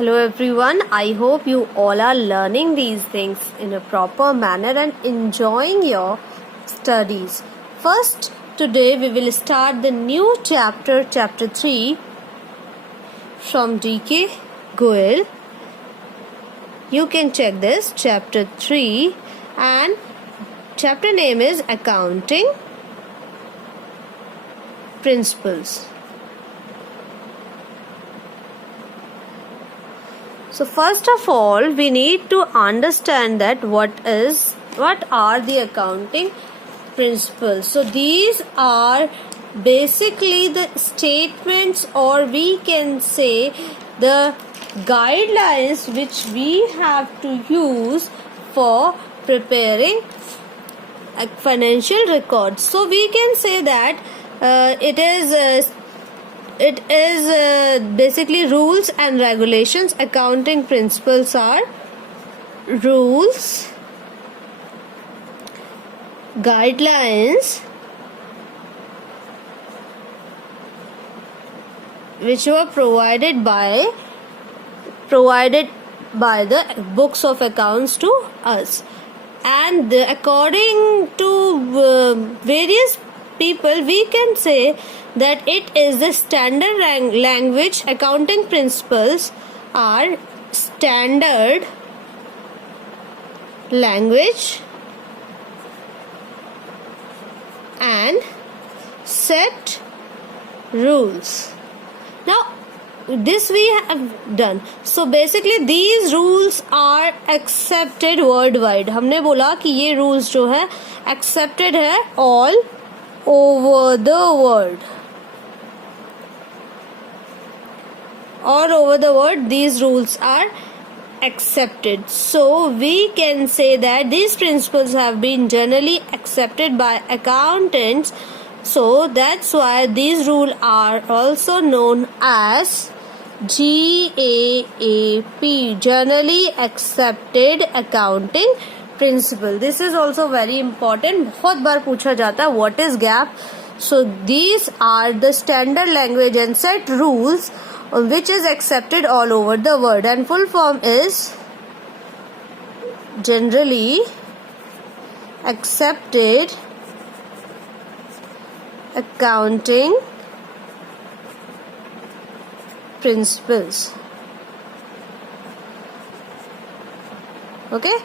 Hello everyone, I hope you all are learning these things in a proper manner and enjoying your studies. First, today we will start the new chapter, chapter 3 from D.K. Goel. You can check this, chapter 3, and chapter name is Accounting Principles. So first of all, we need to understand that what are the accounting principles. So these are basically the statements, or we can say the guidelines which we have to use for preparing financial records. So we can say that it is basically rules and regulations. Accounting principles are rules, guidelines which were provided by the books of accounts to us, and according to various people, we can say that it is the standard language. Accounting principles are standard language and set rules. Now, this we have done. So basically these rules are accepted worldwide. हमने बोला कि ये rules जो है accepted है all over the world. All over the world these rules are accepted. So we can say that these principles have been generally accepted by accountants. So that's why these rules are also known as GAAP, generally accepted accounting principle. This is also very important. बहुत बार पूछा जाता है what is GAAP. So these are the standard language and set rules which is accepted all over the world, and full form is generally accepted accounting principles. Okay,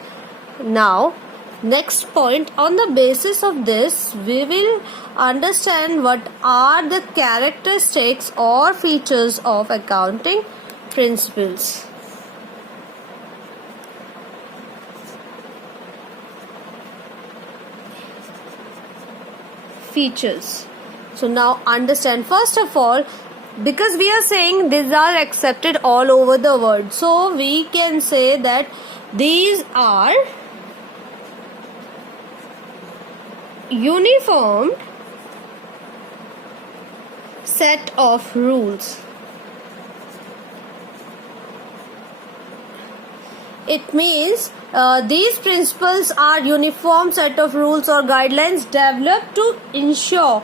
now next point, on the basis of this we will understand what are the characteristics or features of accounting principles. Features. So now understand, first of all, because we are saying these are accepted all over the world, so we can say that these are uniform set of rules. It means these principles are uniform set of rules or guidelines developed to ensure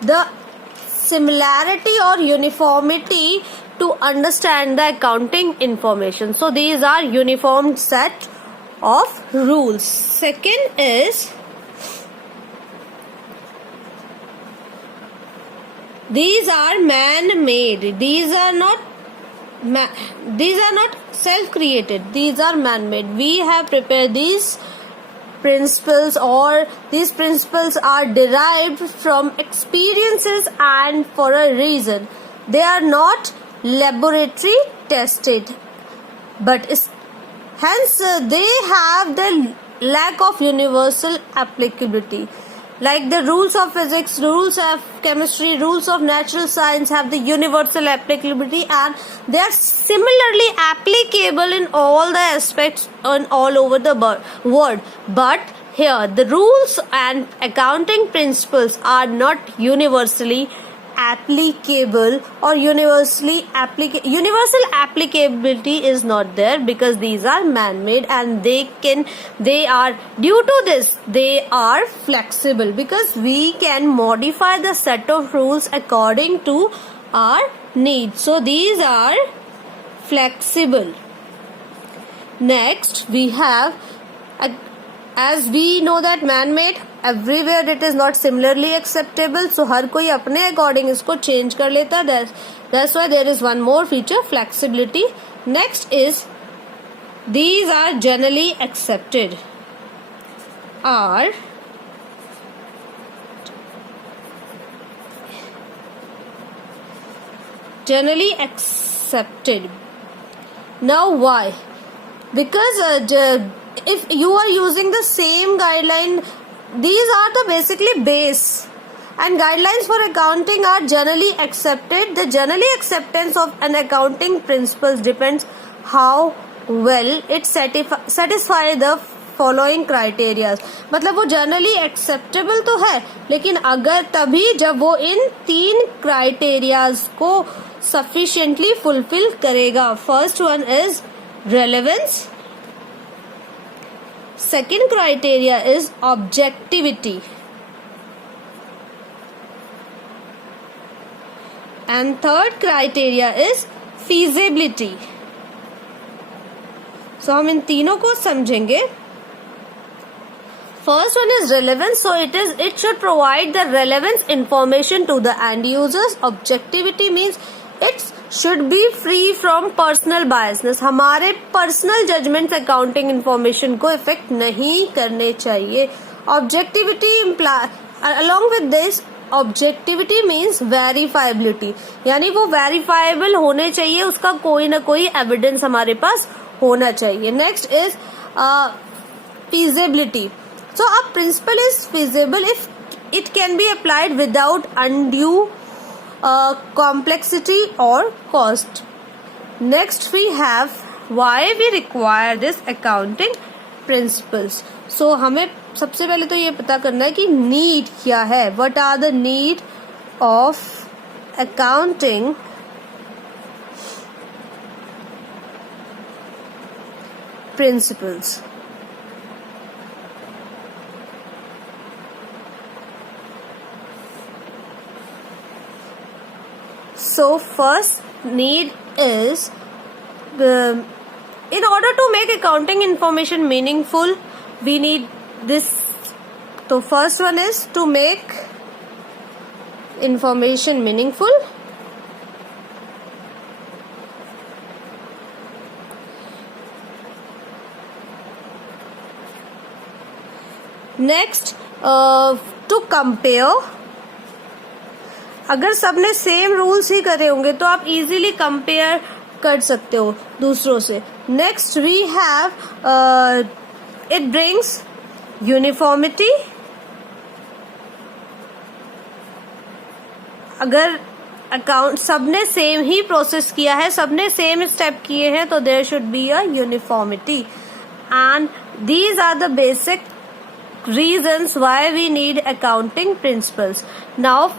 the similarity or uniformity to understand the accounting information. So these are uniform set of rules. Second is these are man-made. These are not self-created. These are man-made. We have prepared these principles, or these principles are derived from experiences and for a reason. They are not laboratory tested, but hence they have the lack of universal applicability. Like the rules of physics, rules of chemistry, rules of natural science have the universal applicability, and they are similarly applicable in all the aspects and all over the world. But here the rules and accounting principles are not universally applicable, or universal applicability is not there, because these are man-made, and they are due to this they are flexible, because we can modify the set of rules according to our needs. So these are flexible. Next we have, as we know that man-made, everywhere it is not similarly acceptable, so हर कोई अपने according इसको change कर लेता है. That's why there is one more feature, flexibility. Next is, these are generally accepted. Are generally accepted. Now why? Because if you are using the same guideline, these are the basically base, and guidelines for accounting are generally accepted. The generally acceptance of an accounting principles depends how well it satisfy the following criterias. मतलब वो generally acceptable तो है, लेकिन अगर तभी जब वो इन 3 क्राइटेरियाज को सफिशिएंटली फुलफिल करेगा. First one is relevance, second criteria is objectivity, and third criteria is feasibility. So हम इन तीनों को समझेंगे. First one is relevance, so it should provide the relevant information to the end users. Objectivity means it should be free from personal biasness. हमारे personal judgments accounting information को affect नहीं करने चाहिए. Objectivity along with this, objectivity means verifiability, यानी वो verifiable होने चाहिए, उसका कोई ना कोई evidence हमारे पास होना चाहिए. Next is feasibility. So a principle is feasible if it can be applied without undue complexity or cost. Next we have why we require this accounting principles. So हमें सबसे पहले तो ये पता करना है कि need क्या है. What are the need of accounting principles? So first need is, in order to make accounting information meaningful, we need this. So first one is to make information meaningful. Next, to compare. अगर सबने same rules ही करे होंगे तो आप easily compare कर सकते हो दूसरों से. Next we have it brings uniformity. अगर अकाउंट सबने सेम ही प्रोसेस किया है, सबने सेम स्टेप किए हैं, तो there should be a uniformity. And these are the basic reasons why we need accounting principles. Now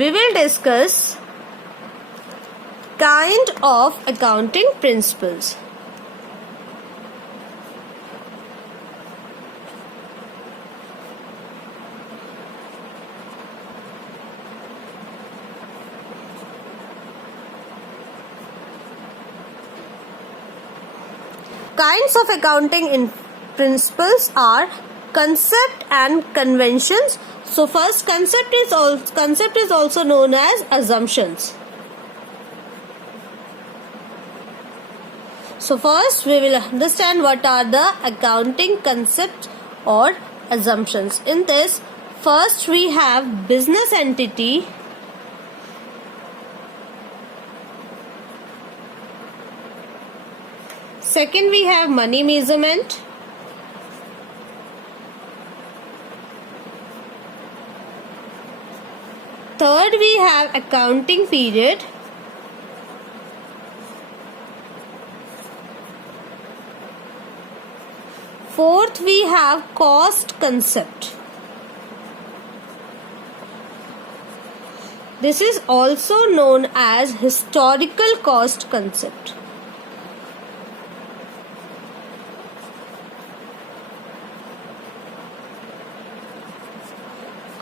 we will discuss kind of accounting principles. Kinds of accounting principles are concept and conventions. So first, concept is also known as assumptions. So first we will understand what are the accounting concepts or assumptions. In this, first we have business entity, second we have money measurement, third we have accounting period, fourth we have cost concept. This is also known as historical cost concept.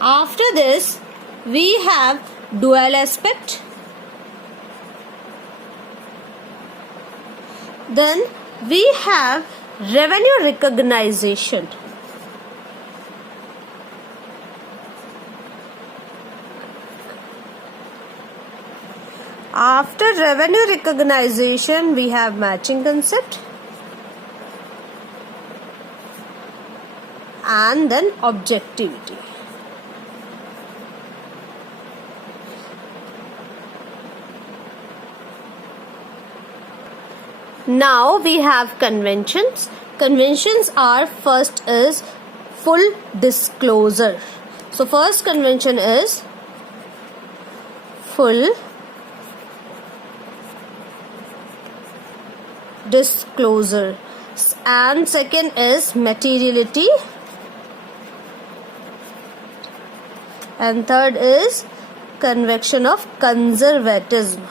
After this, we have dual aspect, Then we have revenue recognition. After revenue recognition, we have matching concept and then objectivity. Now we have conventions. Conventions are, first is full disclosure. So first convention is full disclosure, and second is materiality, and third is conviction of conservatism.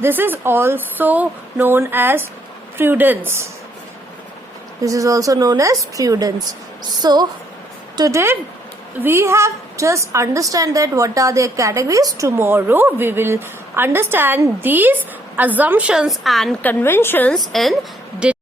This is also known as prudence. So today we have just understand that what are their categories. Tomorrow we will understand these assumptions and conventions in detail.